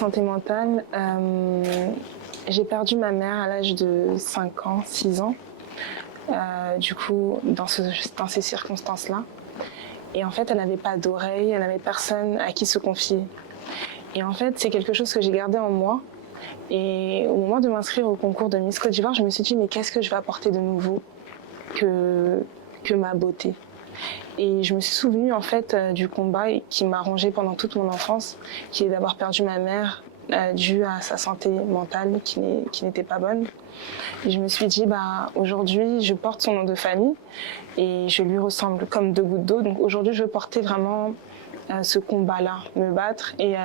santé mentale, j'ai perdu ma mère à l'âge de 5 ans, 6 ans, du coup, dans ces circonstances-là. Et en fait, elle n'avait pas d'oreille, elle n'avait personne à qui se confier. Et en fait, c'est quelque chose que j'ai gardé en moi. Et au moment de m'inscrire au concours de Miss Côte d'Ivoire, je me suis dit, mais qu'est-ce que je vais apporter de nouveau que ma beauté? Et je me suis souvenue en fait du combat qui m'a rongée pendant toute mon enfance, qui est d'avoir perdu ma mère dû à sa santé mentale qui n'était pas bonne. Et je me suis dit, aujourd'hui, je porte son nom de famille et je lui ressemble comme deux gouttes d'eau. Donc aujourd'hui, je veux porter vraiment ce combat-là, me battre et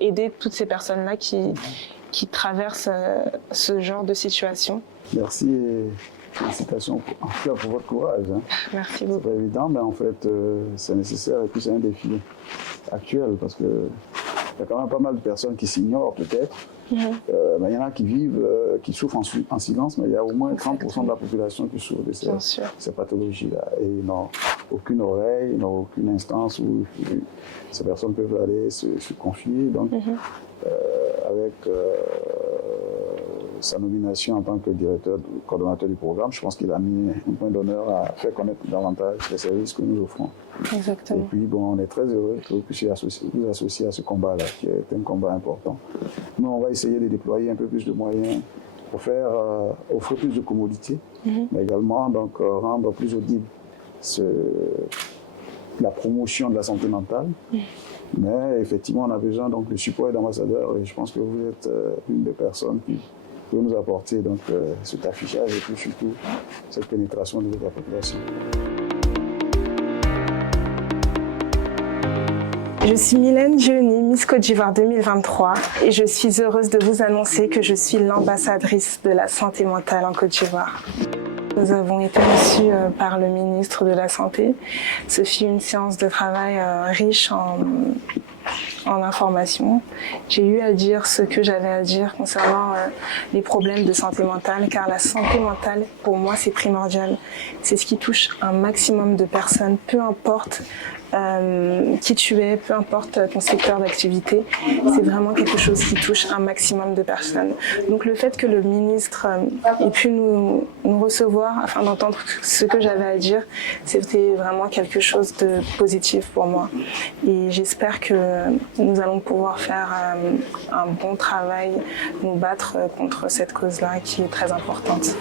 aider toutes ces personnes-là qui traversent ce genre de situation. Merci et félicitations pour votre courage. Hein. Merci beaucoup. C'est pas évident, mais en fait, c'est nécessaire et puis c'est un défi actuel parce que il y a quand même pas mal de personnes qui s'ignorent peut-être. Il y en a qui vivent, qui souffrent en silence, mais il y a au moins 30% de la population qui souffre de ces pathologies-là. Et ils n'ont aucune oreille, ils n'ont aucune instance où ces personnes peuvent aller se confier. Donc, avec sa nomination en tant que coordonnateur du programme, je pense qu'il a mis un point d'honneur à faire connaître davantage les services que nous offrons. Exactement. Et puis, on est très heureux que vous puissiez vous associer à ce combat-là, qui est un combat important. Nous, on va essayer de déployer un peu plus de moyens pour offrir plus de commodités, mais également donc, rendre plus audible la promotion de la santé mentale. Mais effectivement, on a besoin donc, du support d'ambassadeurs et je pense que vous êtes une des personnes qui peut nous apporter donc, cet affichage et puis surtout cette pénétration de la population. Je suis Mylène Gioni, Miss Côte d'Ivoire 2023 et je suis heureuse de vous annoncer que je suis l'ambassadrice de la santé mentale en Côte d'Ivoire. Nous avons été reçus par le ministre de la Santé. Ce fut une séance de travail riche en informations. J'ai eu à dire ce que j'avais à dire concernant les problèmes de santé mentale, car la santé mentale, pour moi, c'est primordial. C'est ce qui touche un maximum de personnes, peu importe qui tu es, peu importe ton secteur d'activité, c'est vraiment quelque chose qui touche un maximum de personnes. Donc le fait que le ministre ait pu nous recevoir afin d'entendre ce que j'avais à dire, c'était vraiment quelque chose de positif pour moi. Et j'espère que nous allons pouvoir faire un bon travail, nous battre contre cette cause-là qui est très importante.